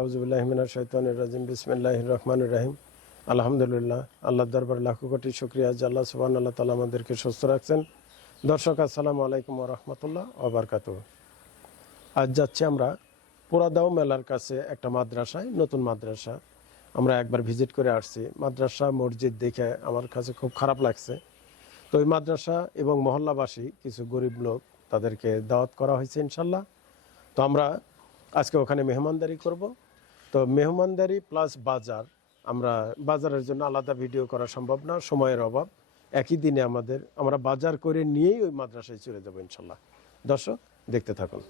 আউজুবিল্লাহমিনা শৈতানুর রাজিম বিসমিল্লাহ রহমান রাহিম। আলহামদুলিল্লাহ আল্লাহ দরবার লাখো কোটি শুক্রিয়া যে আল্লাহ সুবান আল্লাহ তালা আমাদেরকে সুস্থ রাখছেন। দর্শক, আসসালামু আলাইকুম রহমতুল্লাহ ওবরকাত আজ যাচ্ছি আমরা পোড়াদাও মেলার কাছে একটা মাদ্রাসায়, নতুন মাদ্রাসা। আমরা একবার ভিজিট করে আসছি। মাদ্রাসা, মসজিদ দেখে আমার কাছে খুব খারাপ লাগছে। তো ওই মাদ্রাসা এবং মহল্লাবাসী, কিছু গরিব লোক তাদেরকে দাওয়াত করা হয়েছে ইনশাল্লাহ তো আমরা আজকে ওখানে মেহমানদারি করব। তো মেহমানদারি প্লাস বাজার আমরা বাজারের জন্য আলাদা ভিডিও করা সম্ভব না সময়ের অভাব। একই দিনে আমাদের আমরা বাজার করে নিয়েই ওই মাদ্রাসায় চলে যাব ইনশাল্লাহ। দর্শক দেখতে থাকুন।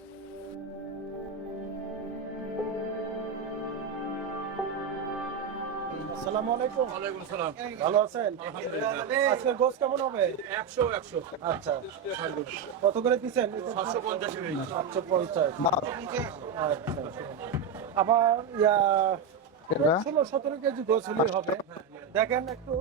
আসসালামু আলাইকুম। ওয়ালাইকুম সালাম। ভালো আছেন? আজকের গোস কেমন হবে? আচ্ছা। কত করে দিচ্ছেন? সাতশো পঞ্চাশের সাতশো পঞ্চাশ। আচ্ছা। আবার ইয়া ষোলো সতেরো কেজি গোছ হবে। দেখেন একটু।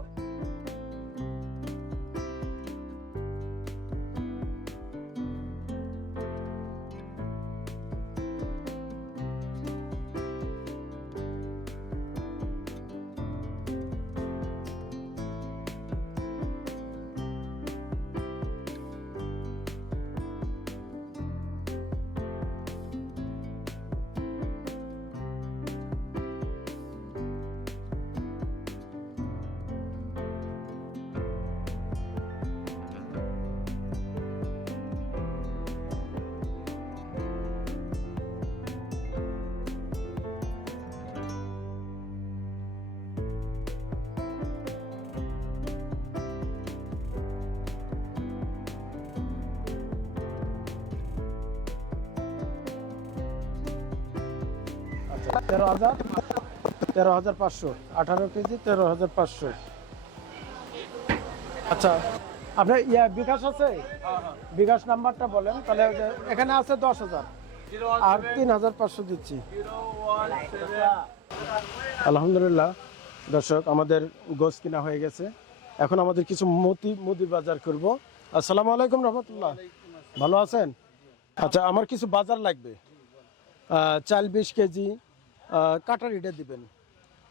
তেরো হাজার তেরো হাজার পাঁচশো, আঠারো কেজি তেরো হাজার পাঁচশো। আচ্ছা আপনার ইয়া বিকাশ আছে? বিকাশ নাম্বারটা বলেন, তাহলে এখানে আছে দশ হাজার। আর তিন হাজার পাঁচশো দিচ্ছি। আলহামদুলিল্লাহ, দর্শক, আমাদের গোস কিনা হয়ে গেছে। এখন আমাদের কিছু মতি মুদি বাজার করব। আসসালামু আলাইকুম রহমতুল্লাহ। ভালো আছেন? আচ্ছা আমার কিছু বাজার লাগবে। চাল বিশ কেজি আহ, কাটার ইটে দিবেন।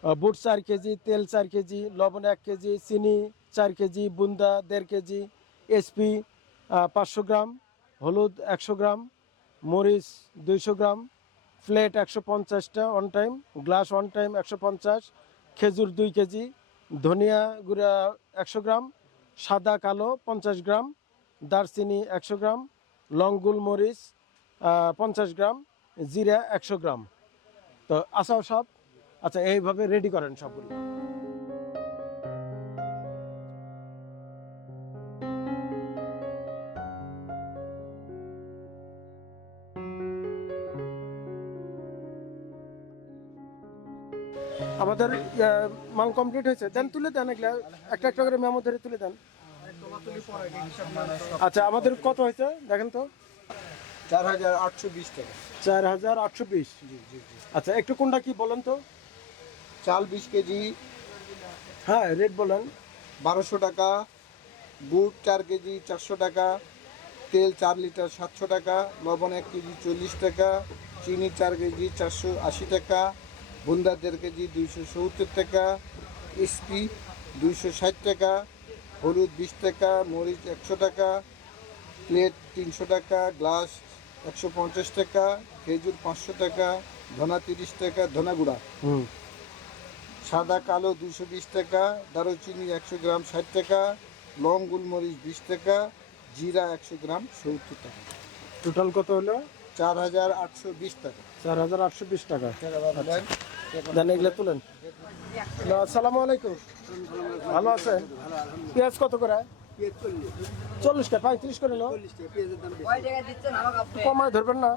বুট চার কেজি তেল চার কেজি লবণ এক কেজি চিনি চার কেজি বুন্দা দেড় কেজি এসপি পাঁচশো গ্রাম হলুদ একশো গ্রাম মরিচ দুইশো গ্রাম প্লেট একশো পঞ্চাশটা on time glass on time একশো পঞ্চাশ খেজুর দুই কেজি ধনিয়া গুঁড়া একশো গ্রাম সাদা কালো পঞ্চাশ গ্রাম দারচিনি একশো গ্রাম লং মরিচ পঞ্চাশ গ্রাম জিরা একশো গ্রাম। তো আসাও সব। আচ্ছা এইভাবে রেডি করেন সবগুলো। আমাদের ইয়া, মাল কমপ্লিট হয়েছে। দেন তুলে দেন এগুলা। একটা একটা করে মেমো ধরে তুলে দেন। আচ্ছা আমাদের কত হয়েছে? দেখেন তো। চার হাজার আটশো বিশ টাকা। চার হাজার আটশো বিশ? আচ্ছা একটু কোনটা কি বলেন তো? চাল বিশ কেজি। হ্যাঁ রেট বলেন। বারোশো টাকা। বুট চার কেজি চারশো টাকা। তেল চার লিটার সাতশো টাকা। লবণ এক কেজি চল্লিশ টাকা। চিনি চার কেজি চারশো আশি টাকা। বুন্দা দেড় কেজি দুইশো সত্তর টাকা। এসপি দুইশো ষাট টাকা। হলুদ বিশ টাকা। মরিচ একশো টাকা। প্লেট তিনশো টাকা। গ্লাস একশো পঞ্চাশ টাকা খেজুর পাঁচশো টাকা ধনা তিরিশ টাকা ধনা গুঁড়া। সাদা কালো দুশো বিশ টাকা দারুচিনি একশো গ্রাম ষাট টাকা লং গুলমরিচ বিশ টাকা জিরা একশো গ্রাম সত্তর টাকা। টোটাল কত হলো? চার হাজার আটশো বিশ টাকা। চার হাজার আটশো বিশ টাকা। এগুলো তুলেন। হ্যালো, আসসালামু আলাইকুম। ভালো আছেন? পেঁয়াজ কত করে? চল্লিশ। টাকা পঁয়ত্রিশ করে লো কমায় ধরবেন না।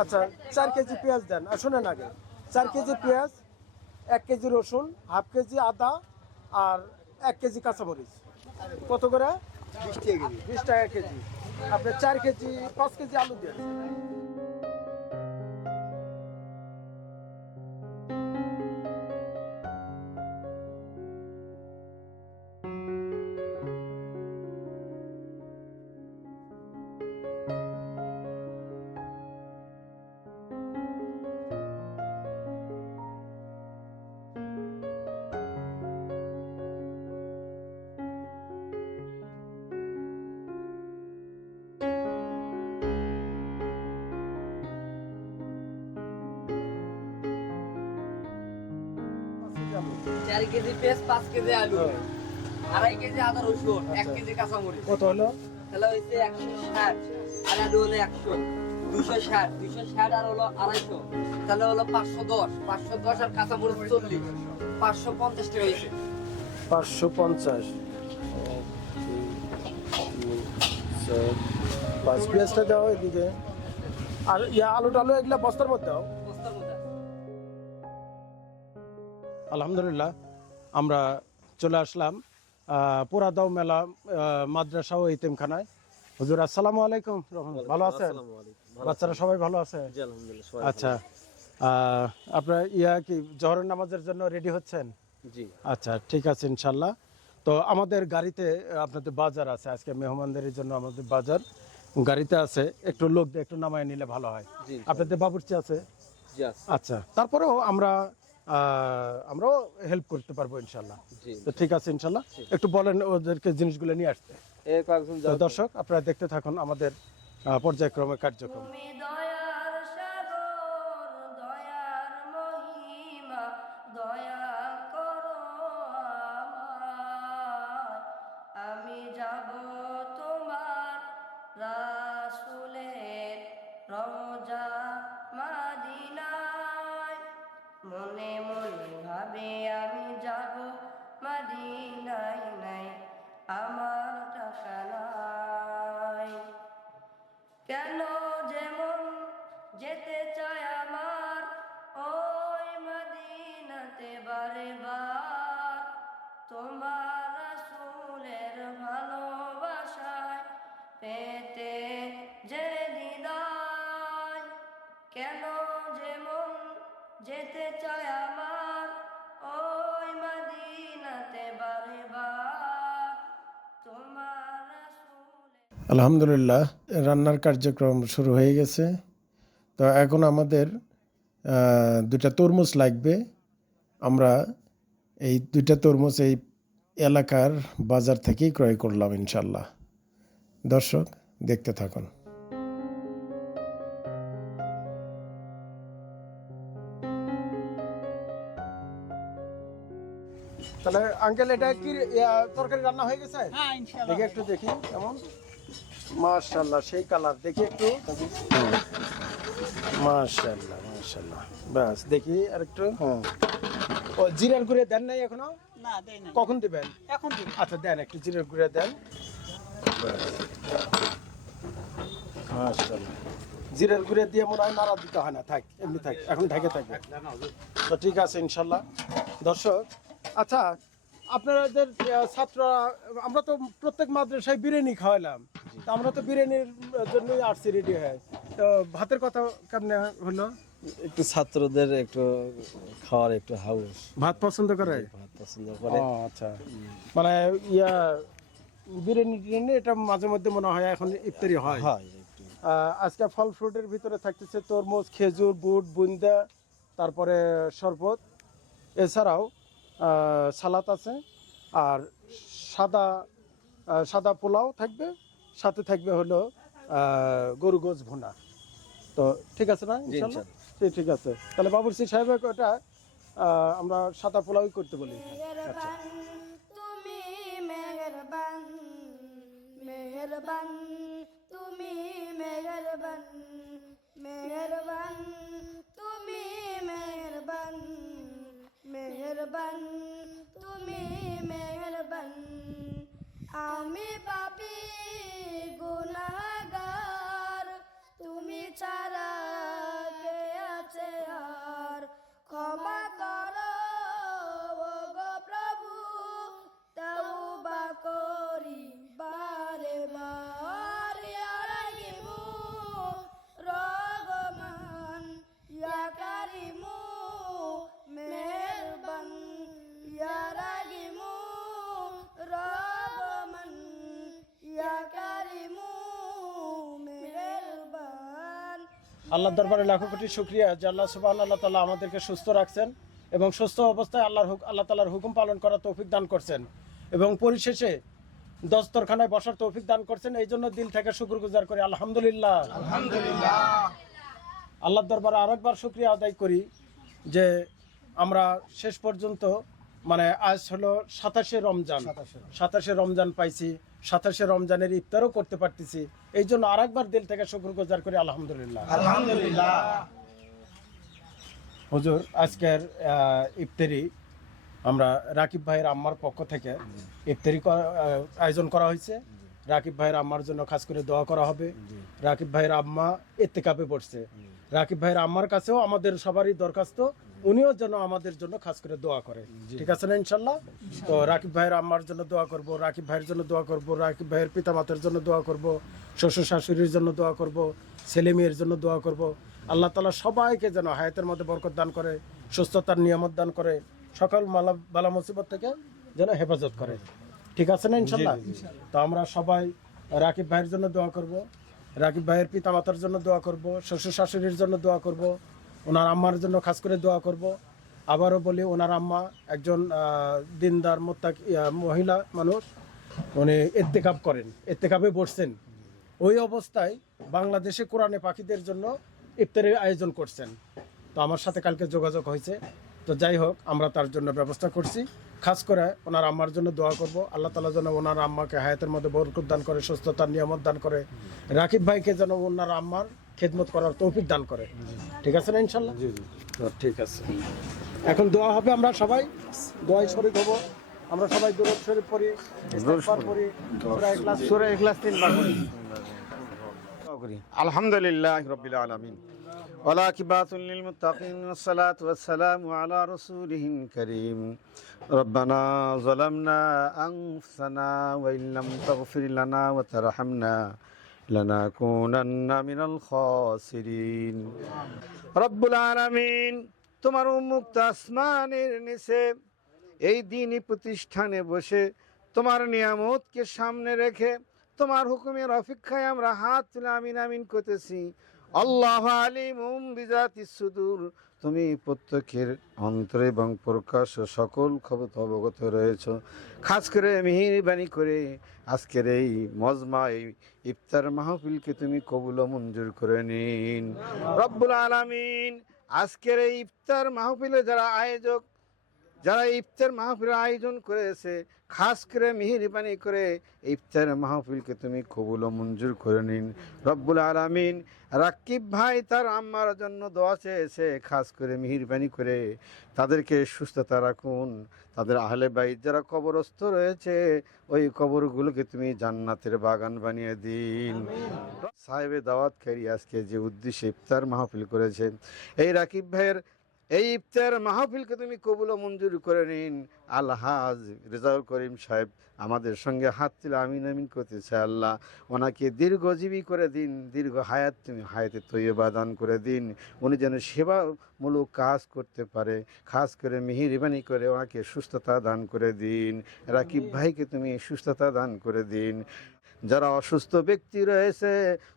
আচ্ছা চার কেজি পেঁয়াজ দেন। আর শুনেন আগে চার কেজি পেঁয়াজ এক কেজি রসুন হাফ কেজি আদা আর এক কেজি কাঁচামরিচ। কত করে? বিশ টাকা কেজি। বিশ টাকা কেজি। আপনি চার কেজি পাঁচ কেজি আলু দেন। চার কেজি পেঁয়াজ পাঁচ কেজি আলু হ্যাঁ। আড়াই কেজি আদা রসুন এক আচ্ছা। কেজি কাঁচামরিচ। কত হলো? তাহলে হয়েছে একশো ষাট আর আলু হলো একশো দুশো ষাট দুশো ষাট আর হলো আড়াইশো। তাহলে হলো পাঁচশো দশ পাঁচশো দশ আর কাঁচামরিচ চল্লিশ পাঁচশো পঞ্চাশ টাকা হয়েছে পাঁচশো পঞ্চাশ। পাঁচ পেঁয়াজটা দাও এদিকে। আর ইয়া আলু টালু এগুলা বস্তার মধ্যে দাও। আলহামদুলিল্লাহ আমরা চলে আসলাম আহ, পোড়াদাও মেলা মাদ্রাসা ও ইতিমখানায় হুজুর আসসালামু আলাইকুম ভালো আছেন? বাচ্চারা সবাই ভালো আছে? আচ্ছা আপনার ইয়া কি জহরের নামাজের জন্য রেডি হচ্ছেন? জি। আচ্ছা ঠিক আছে ইনশাল্লাহ। তো আমাদের গাড়িতে আপনাদের বাজার আছে। আজকে মেহমানদের জন্য আমাদের বাজার গাড়িতে আছে। একটু লোক দিয়ে একটু নামায় নিলে ভালো হয়। আপনাদের বাবুর্চি আছে। আচ্ছা তারপরেও আমরা আমরাও হেল্প করতে পারব ইনশাল্লাহ তো ঠিক আছে ইনশাল্লাহ একটু বলেন ওদেরকে জিনিসগুলো নিয়ে আসতে। দর্শক আপনারা দেখতে থাকুন আমাদের আহ, পর্যায়ক্রমে কার্যক্রম। আলহামদুলিল্লাহ রান্নার কার্যক্রম শুরু হয়ে গেছে। তো এখন আমাদের দুটা তরমুজ লাগবে। আমরা এই দুইটা তরমুজ এই এলাকার বাজার থেকেই ক্রয় করলাম ইনশাল্লাহ দর্শক দেখতে থাকুন। তাহলে আঙ্কেল এটা কি তরকারি রান্না হয়ে গেছে? দেখি একটু দেখি কেমন? মাশাল্লাহ সেই কালার দেখি একটু। মাশাল্লাহ মাশাল্লাহ ব্যাস দেখি আর একটু ও জিরার গুঁড়ে দেন নাই এখনও? না দেয় না কখন দিবেন? এখন দিন আচ্ছা দেন একটু জিরার গুঁড়ে দেন। মাশাল্লাহ জিরার গুঁড়ে দিয়ে মনে হয় নাড়া দিতে হয় না থাক এমনি থাক এখন ঢেকে থাকবে। তো ঠিক আছে ইনশাল্লাহ দর্শক আচ্ছা আপনাদের ছাত্ররা আমরা তো প্রত্যেক মাদ্রাসায় বিরিয়ানি খাওয়ালাম। তো আমরা তো বিরিয়ানির জন্যই আসছি রেডি হয়। তো ভাতের কথা কেমনে হলো? একটু ছাত্রদের একটু খাওয়ার একটু হাউস। ভাত পছন্দ করে? ভাত পছন্দ করে। আচ্ছা। মানে ইয়া বিরিয়ানি টিরিয়ানি এটা মাঝে মধ্যে মনে হয় এখন ইফতারি হয়। হয় আজকে ফল ফ্রুটের ভিতরে থাকতেছে তরমুজ খেজুর বুট বুন্দা তারপরে শরবত। এছাড়াও সালাদ আছে। আর সাদা সাদা পোলাও থাকবে সাথে থাকবে হলো গরু গোছ ভুনা। তো ঠিক আছে না ইনশাল্লাহ? ঠিক- আছে। তাহলে বাবুরসি সাহেব ওটা আমরা সাদা পোলাওই করতে বলি। আচ্ছা। তুমি মেহরবান মেহরবান তুমি মেহরবান মেহরবান মেহরবান তুমি মেহরবান। আমি পাপি গুনাহগার তুমি ছাড়া আল্লাহর দরবারে লাখো কোটি শুক্রিয়া যে আল্লাহ সুবাহ আল্লাহ তালা আমাদেরকে সুস্থ রাখছেন এবং সুস্থ অবস্থায় আল্লাহর হুক- আল্লাহ তালার হুকুম পালন করার তৌফিক দান করছেন এবং পরিশেষে দস্তরখানায় বসার তৌফিক দান করছেন। এই জন্য দিল থেকে শুক্র গুজার করি। আলহামদুলিল্লাহ। আল্লাহর দরবারে আরেকবার শুক্রিয়া আদায় করি যে আমরা শেষ পর্যন্ত মানে আজ হলো সাতাশে রমজান। সাতাশে রমজান। পাইছি সাতাশে রমজানের ইফতারও করতে পারতেছি। এই জন্য আর একবার দিল থেকে শুক্র গুজার করি আলহামদুলিল্লাহ। আলহামদুলিল্লাহ। হুজুর আজকের ইফতারি আমরা রাকিব ভাইয়ের আম্মার পক্ষ থেকে ইফতারি আয়োজন করা হয়েছে। রাকিব ভাইয়ের আম্মার জন্য খাস করে দোয়া করা হবে। রাকিব ভাইয়ের আম্মা এতে এত্তেকাপে পড়ছে রাকিব ভাইয়ের আম্মার কাছেও আমাদের সবারই দরখাস্ত। উনিও যেন আমাদের জন্য খাস করে দোয়া করে। ঠিক আছে না ইনশাল্লাহ? তো রাকিব ভাইয়ের আম্মার জন্য দোয়া করব রাকিব ভাইয়ের জন্য দোয়া করব রাকিব ভাইয়ের পিতামাতার জন্য দোয়া করব শ্বশুর শাশুড়ির জন্য দোয়া করব ছেলে মেয়ের জন্য দোয়া করব। আল্লাহ তালা সবাইকে যেন হায়াতের মধ্যে বরকত দান করে সুস্থতার নিয়ামত দান করে সকল মালা বালা মুসিবত থেকে যেন হেফাজত করে। ঠিক আছে না ইনশাল্লাহ? তো আমরা সবাই রাকিব ভাইয়ের জন্য দোয়া করব রাকিব ভাইয়ের পিতামাতার জন্য দোয়া করব শ্বশুর শাশুড়ির জন্য দোয়া করব ওনার আম্মার জন্য খাস করে দোয়া করব। আবারও বলি, ওনার আম্মা একজন দিনদার, মোত্তাক মহিলা মানুষ। উনি এত্তেকাপ করেন এত্তেকাপে বসছেন। ওই অবস্থায় বাংলাদেশে কোরআনে পাখিদের জন্য ইফতারের আয়োজন করছেন। তো আমার সাথে কালকে যোগাযোগ হয়েছে। তো যাই হোক, আমরা তার জন্য ব্যবস্থা করছি। খাস করে ওনার আম্মার জন্য দোয়া করব। আল্লাহ তালা যেন ওনার আম্মাকে হায়াতের মধ্যে বরকত দান করে, সুস্থতার নিয়ামত দান করে। রাকিব ভাইকে যেন ওনার আম্মার খেদমত করার তৌফিক দান করে ঠিক আছে না ইনশাল্লাহ তো ঠিক আছে এখন দোয়া হবে আমরা সবাই দোয়াই শরীফ হব আমরা সবাই দূরত শরীফ পড়ি ইস্তেগফার পড়ি সূরা ইখলাস সূরা ইখলাস তিনবার পড়ি করি আলহামদুলিল্লাহ রবিল আলমিন ولعاقبة للمتقين والصلاة والسلام على رسوله الكريم ربنا ظلمنا أنفسنا وإن لم تغفر لنا وترحمنا لنكونن من الخاسرين رب العالمين তোমার উন্মুক্ত আসমানের নিচে এই দিনই প্রতিষ্ঠানে বসে তোমার নিয়ামতকে সামনে রেখে তোমার হুকুমের অপেক্ষায় আমরা হাত তুলে আমিন আমিন করতেছি আল্লাহ আলিম বিজাতি সুদূর তুমি প্রত্যেকের অন্তর এবং প্রকাশ সকল খবর অবগত রয়েছ। খাস করে মেহরবানি করে আজকের এই মজমা, এই ইফতার মাহফিলকে তুমি কবুল মঞ্জুর করে নিন। রব্বুল আলামিন, আজকের এই ইফতার মাহফিলে যারা আয়োজক যারা ইফতার মাহফিলের আয়োজন করেছে খাস করে মেহরবানি করে ইফতার মাহফিলকে তুমি কবুল ও মঞ্জুর করে নিন। রব্বুল আলামিন রাকিব ভাই তার আম্মার জন্য দোয়া চেয়েছে খাস করে মেহরবানি করে। তাদেরকে সুস্থতা রাখুন। তাদের আহলে বাইত যারা কবরস্থ রয়েছে ওই কবরগুলোকে তুমি জান্নাতের বাগান বানিয়ে দিন। সাহেবে দাওয়াতকারী আজকে যে উদ্দেশ্যে ইফতার মাহফিল করেছে এই রাকিব ভাইয়ের এই ইফতার মাহফিলকে তুমি কবুল ও মঞ্জুর করে নিন। আলহাজ রেজাউল করিম সাহেব আমাদের সঙ্গে হাত তুলে আমিন আমিন করতেছে আল্লাহ। ওনাকে দীর্ঘজীবী করে দিন দীর্ঘ হায়াত তুমি হায়াতে তৈবা দান করে দিন। উনি যেন সেবামূলক কাজ করতে পারে খাস করে মেহেরবানি করে ওনাকে সুস্থতা দান করে দিন। রাকিব ভাইকে তুমি সুস্থতা দান করে দিন। যারা অসুস্থ ব্যক্তি রয়েছে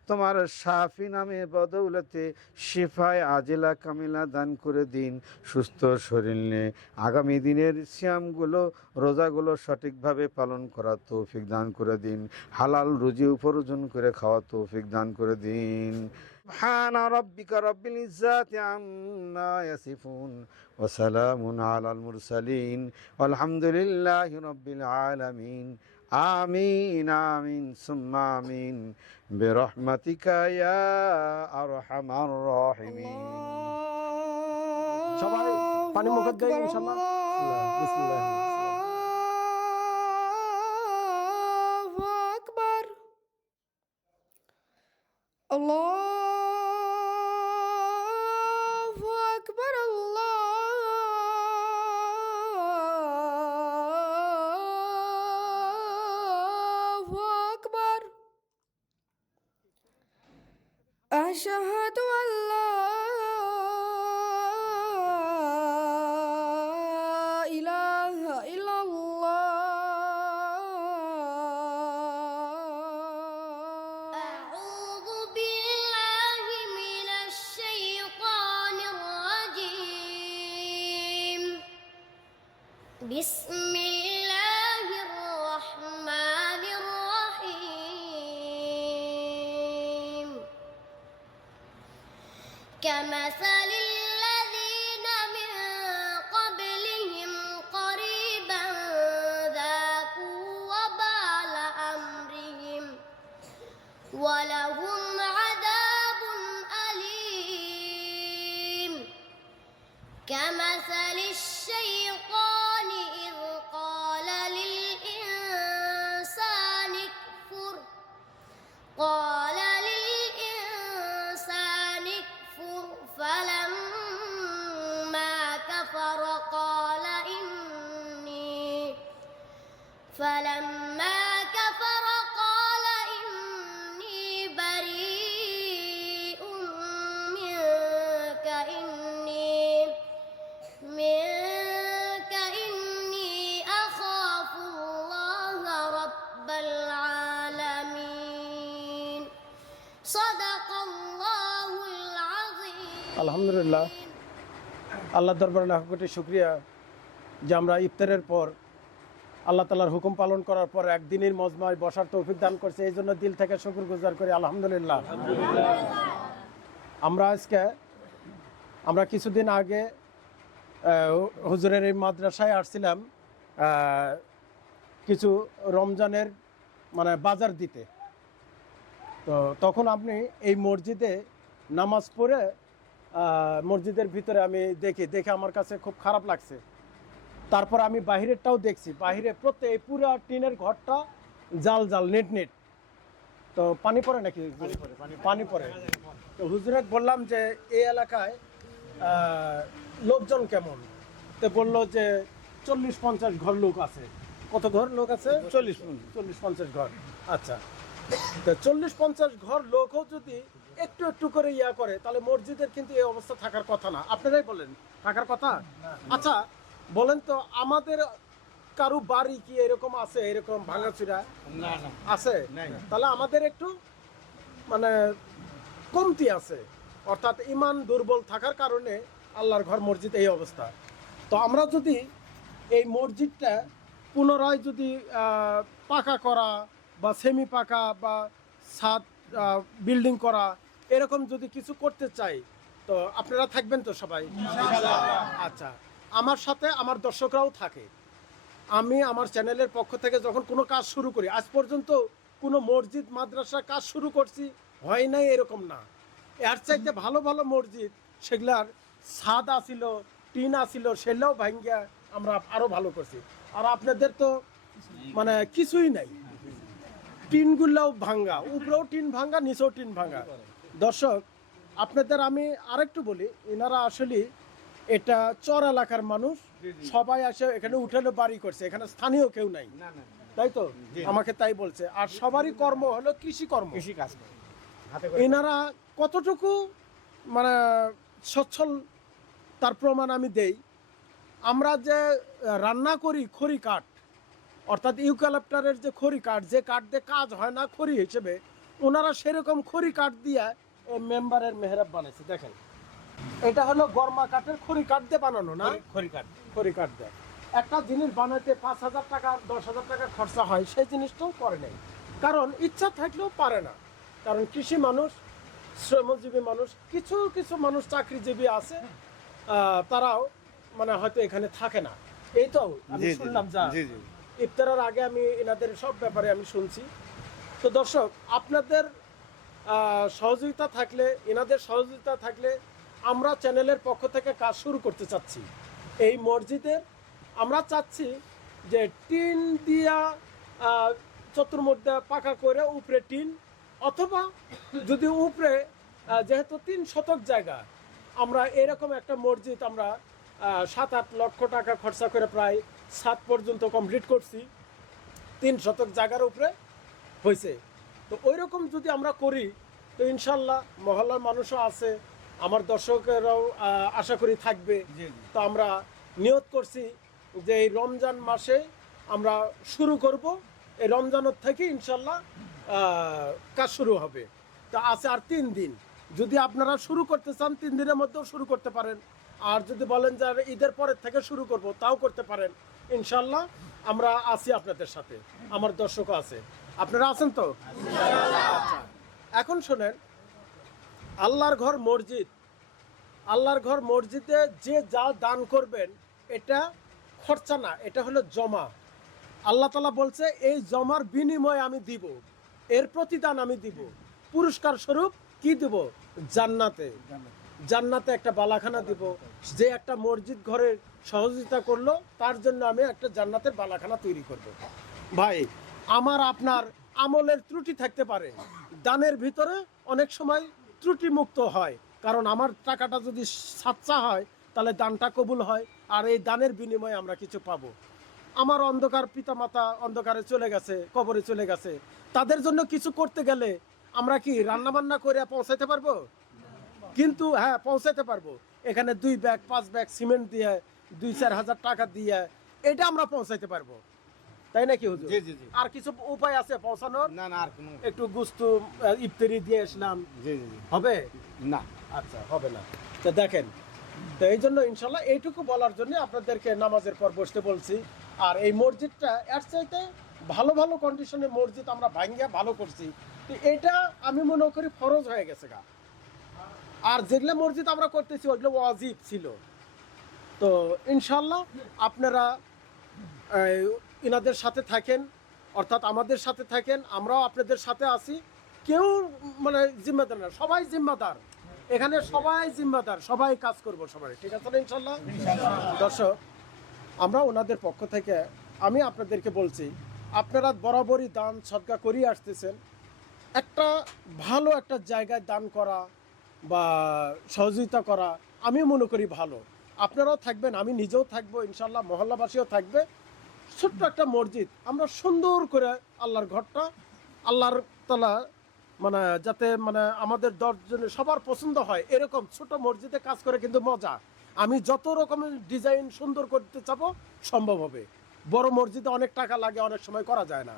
তোমার সাফি নামে বদৌলতে শিফায় আজেলা কামিলা দান করে দিন সুস্থ শরীর নিয়ে আগামী দিনের শ্যামগুলো রোজাগুলো সঠিকভাবে পালন করার তৌফিক দান করে দিন হালাল রুজি উপার্জন করে খাওয়ার তৌফিক দান করে দিন سبحان ربك رب العزة عما يصفون وسلام على المرسلين والحمد لله رب العالمين آمين آمين ثم آمين برحمتك يا أرحم الراحمين সবাই পানি মুখে দেয় ইনশাল্লাহ বিসমিল্লাহ بسم كمثل الشيطان إذ আলহামদুলিল্লাহ। আল্লাহ দরবারে লাখ কোটি শুক্রিয়া যে আমরা ইফতারের পর আল্লাহ তালার হুকুম পালন করার পর একদিনের মজমায় বসার তৌফিক দান করছে। এই জন্য দিল থেকে শুক্র গুজার করি আলহামদুলিল্লাহ। আমরা আজকে আমরা কিছুদিন আগে হুজুরের এই মাদ্রাসায় আসছিলাম কিছু রমজানের মানে বাজার দিতে। তো তখন আপনি এই মসজিদে নামাজ পড়ে মসজিদের ভিতরে আমি দেখি দেখে আমার কাছে খুব খারাপ লাগছে। তারপর আমি বাহিরেরটাও দেখছি। বাহিরে প্রত্যেক এই পুরো টিনের ঘরটা জাল জাল নেট নেট। তো পানি পড়ে নাকি? পানি পড়ে। তো হুজুরের বললাম যে এই এলাকায় লোকজন কেমন? তো বলল যে চল্লিশ পঞ্চাশ ঘর লোক আছে। কত ঘর লোক আছে? চল্লিশ চল্লিশ পঞ্চাশ ঘর। আচ্ছা। তো চল্লিশ পঞ্চাশ ঘর লোকও যদি একটু একটু করে ইয়া করে তাহলে মসজিদের কিন্তু এই অবস্থা থাকার কথা না। আপনারাই বলেন থাকার কথা? আচ্ছা বলেন তো আমাদের কারও বাড়ি কি এরকম আছে এরকম ভাঙাচুরা? আছে? তাহলে আমাদের একটু মানে কমতি আছে। অর্থাৎ ইমান দুর্বল থাকার কারণে আল্লাহর ঘর মসজিদ এই অবস্থা। তো আমরা যদি এই মসজিদটা পুনরায় যদি পাকা করা বা সেমি পাকা বা ছাদ বিল্ডিং করা এরকম যদি কিছু করতে চাই তো আপনারা থাকবেন তো সবাই? আচ্ছা আমার সাথে আমার দর্শকরাও থাকে। আমি আমার চ্যানেলের পক্ষ থেকে যখন কোনো কাজ শুরু করি আজ পর্যন্ত কোনো মসজিদ মাদ্রাসা কাজ শুরু করছি হয় নাই এরকম না। এর চাইতে ভালো ভালো মসজিদ সেগুলার ছাদ আসিল টিন আসিল সেগুলাও ভাঙ্গিয়া আমরা আরও ভালো করছি। আর আপনাদের তো মানে কিছুই নাই। টিনগুলাও ভাঙ্গা উপরেও টিন ভাঙ্গা নিচেও টিন ভাঙ্গা। দর্শক আপনাদের আমি আরেকটু বলি এনারা আসলে এটা চর এলাকার মানুষ সবাই আসে এখানে উঠেলে বাড়ি করছে এখানে স্থানীয় কেউ নাই। তাই তো? আমাকে তাই বলছে। আর সবারই কর্ম হলো কৃষি কর্ম কৃষি কাজ এনারা কতটুকু মানে সচ্ছল তার প্রমাণ আমি দেই। আমরা যে রান্না করি খড়ি কাঠ অর্থাৎ ইউক্যালেপ্টারের যে খড়ি কাঠ যে কাঠ দিয়ে কাজ হয় না খড়ি হিসেবে ওনারা সেরকম খড়ি কাঠ দিয়ে মেম্বারের মেহরাব বানাইছে দেখেন। এটা হলো গরমা কাঠের খড়ি কাঠ দিয়ে বানানো না? খড়ি কাঠ। খড়ি কাঠ দিয়ে। একটা জিনিস বানাইতে পাঁচ হাজার টাকা দশ হাজার টাকা খরচা হয় সেই জিনিসটাও করে নেই। কারণ ইচ্ছা থাকলেও পারে না। কারণ কৃষি মানুষ শ্রমজীবী মানুষ কিছু কিছু মানুষ চাকরিজীবী আছে তারাও মানে হয়তো এখানে থাকে না। এই তো আমি শুনলাম যা। ইফতারের আগে আমি এনাদের সব ব্যাপারে আমি শুনছি। তো দর্শক আপনাদের সহযোগিতা থাকলে, এনাদের সহযোগিতা থাকলে আমরা চ্যানেলের পক্ষ থেকে কাজ শুরু করতে চাচ্ছি। এই মসজিদের আমরা চাচ্ছি যে টিন দিয়া চতুর্মধ্যে পাকা করে উপরে টিন, অথবা যদি উপরে যেহেতু তিন শতক জায়গা, আমরা এরকম একটা মসজিদ আমরা সাত আট লক্ষ টাকা খরচা করে প্রায় সাত পর্যন্ত কমপ্লিট করছি। তিন শতক জায়গার উপরে হয়েছে। তো ওই রকম যদি আমরা করি তো ইনশাল্লাহ মহল্লার মানুষও আছে আমার দর্শকেরাও আশা করি থাকবে। তো আমরা নিয়ত করছি যে এই রমজান মাসে আমরা শুরু করব। এই রমজানের থেকে ইনশাল্লাহ কাজ শুরু হবে। তা আছে আর তিন দিন। যদি আপনারা শুরু করতে চান তিন দিনের মধ্যেও শুরু করতে পারেন। আর যদি বলেন যে ঈদের পরের থেকে শুরু করব তাও করতে পারেন। ইনশাল্লাহ আমরা আছি আপনাদের সাথে। আমার দর্শকও আছে। আপনারা আছেন তো? আচ্ছা। এখন শোনেন, আল্লাহর ঘর মসজিদ। আল্লাহর ঘর মসজিদে যে যা দান করবেন, এটা খরচা না, এটা হলো জমা। আল্লাহ তালা বলছে, এই জমার বিনিময়ে আমি দিব। এর প্রতিদান আমি দিব। পুরস্কার স্বরূপ কি দিব? জান্নাতে। জান্নাতে একটা বালাখানা দিব। যে একটা মসজিদ ঘরের সহযোগিতা করল, তার জন্য আমি একটা জান্নাতের বালাখানা তৈরি করব। ভাই আমার আপনার আমলের ত্রুটি থাকতে পারে। দানের ভিতরে অনেক সময় ত্রুটি মুক্ত হয়। কারণ আমার টাকাটা যদি সাচ্চা হয়, তাহলে দানটা কবুল হয়। আর এই দানের বিনিময়ে আমরা কিছু পাবো। আমার অন্ধকার পিতামাতা অন্ধকারে চলে গেছে, কবরে চলে গেছে। তাদের জন্য কিছু করতে গেলে আমরা কি রান্না বান্না করে পৌঁছাতে পারব? কিন্তু হ্যাঁ পৌঁছাতে পারব। এখানে দুই ব্যাগ, পাঁচ ব্যাগ সিমেন্ট দিয়ে, দুই, চার হাজার টাকা দিয়ে, এটা আমরা পৌঁছাইতে পারব। তাই নাকি হুজুর? জি, জি, জি। আর কিছু উপায় আছে পৌঁছানোর? না না আর কোনো একটু গুস্তু ইফতারি দিয়ে আসলাম। জি জি জি। হবে? না। আচ্ছা হবে না। তো দেখেন তো এই জন্য ইনশাল্লাহ এইটুকু বলার জন্য আপনাদেরকে নামাজের পর বসতে বলছি। আর এই মসজিদটা এর চাইতে ভালো ভালো কন্ডিশনের মসজিদ আমরা ভাঙ্গিয়া ভালো করছি। তো এটা আমি মনে করি ফরজ হয়ে গেছে গা। আর যেগুলো মসজিদ আমরা করতেছি ওইগুলো ওয়াজিব ছিল। তো ইনশাল্লাহ আপনারা ইনাদের সাথে থাকেন, অর্থাৎ আমাদের সাথে থাকেন, আমরাও আপনাদের সাথে আছি। কেউ মানে জিম্মাদার না, সবাই জিম্মাদার। এখানে সবাই জিম্মাদার, সবাই কাজ করব সবাই। ঠিক আছে না ইনশাল্লাহ? দর্শক, আমরা ওনাদের পক্ষ থেকে, আমি আপনাদেরকে বলছি, আপনারা বরাবরই দান সদকা করিয়ে আসতেছেন। একটা ভালো একটা জায়গায় দান করা বা সহযোগিতা করা, আমি মনে করি ভালো। আপনারাও থাকবেন, আমি নিজেও থাকব, ইনশাল্লাহ মহল্লাবাসীও থাকবে। ছোট্ট একটা মসজিদ। আমরা সুন্দর করে আল্লাহর ঘরটা আল্লাহর তালা মানে যাতে মানে আমাদের দশজনের সবার পছন্দ হয় এরকম ছোট মসজিদে কাজ করে কিন্তু মজা। আমি যত রকমের ডিজাইন সুন্দর করতে চাবো সম্ভব হবে। বড় মসজিদে অনেক টাকা লাগে অনেক সময় করা যায় না।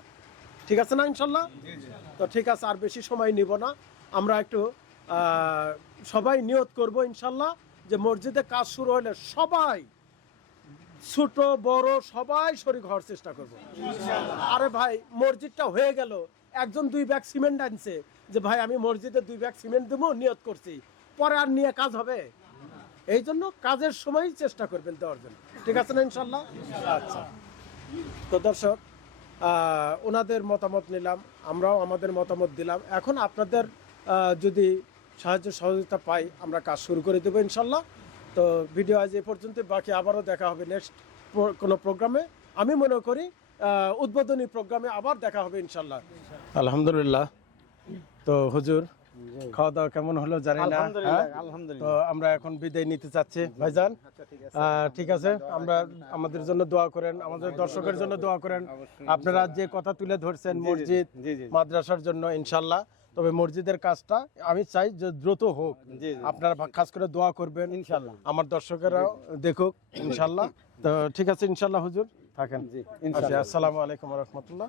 ঠিক আছে না ইনশাল্লাহ? তো ঠিক আছে আর বেশি সময় নিব না। আমরা একটু সবাই নিয়ত করব ইনশাল্লাহ যে মসজিদে কাজ শুরু হলে সবাই ছোট, বড়, সবাই শরীর হওয়ার চেষ্টা করব। আরে ভাই, মসজিদটা হয়ে গেল। একজন দুই ব্যাগ সিমেন্ট আনছে যে, ভাই, আমি মসজিদে দুই ব্যাগ সিমেন্ট দেবো, নিয়ত করছি। পরে আর নিয়ে কাজ হবে? এই জন্য কাজের সময় চেষ্টা করবেন দেওয়ার জন্য। ঠিক আছে না, ইনশাল্লাহ? আচ্ছা। তো দর্শক ওনাদের মতামত নিলাম, আমরাও আমাদের মতামত দিলাম। এখন আপনাদের যদি সাহায্য সহযোগিতা পাই, আমরা কাজ শুরু করে দেবো, ইনশাল্লাহ। তো ভিডিও আজ এ পর্যন্ত বাকি আবারও দেখা হবে নেক্সট কোনো প্রোগ্রামে আমি মনে করি উদ্বোধনী প্রোগ্রামে আবার দেখা হবে ইনশাল্লাহ আলহামদুলিল্লাহ। তো হুজুর খাওয়া দাওয়া কেমন হলো জানি না হ্যাঁ? তো আমরা এখন বিদায় নিতে চাচ্ছি ভাইজান। আহ, ঠিক আছে আমরা আমাদের জন্য দোয়া করেন আমাদের দর্শকের জন্য দোয়া করেন। আপনারা যে কথা তুলে ধরছেন মসজিদ। মাদ্রাসার জন্য ইনশাল্লাহ তবে মসজিদের কাজটা আমি চাই যে দ্রুত হোক। আপনারা খাস করে দোয়া করবেন। ইনশাল্লাহ। আমার দর্শকেরাও দেখুক ইনশাল্লাহ তো ঠিক আছে ইনশাল্লাহ হুজুর। থাকেন। জি, আসসালামু আলাইকুম রহমতুল্লাহ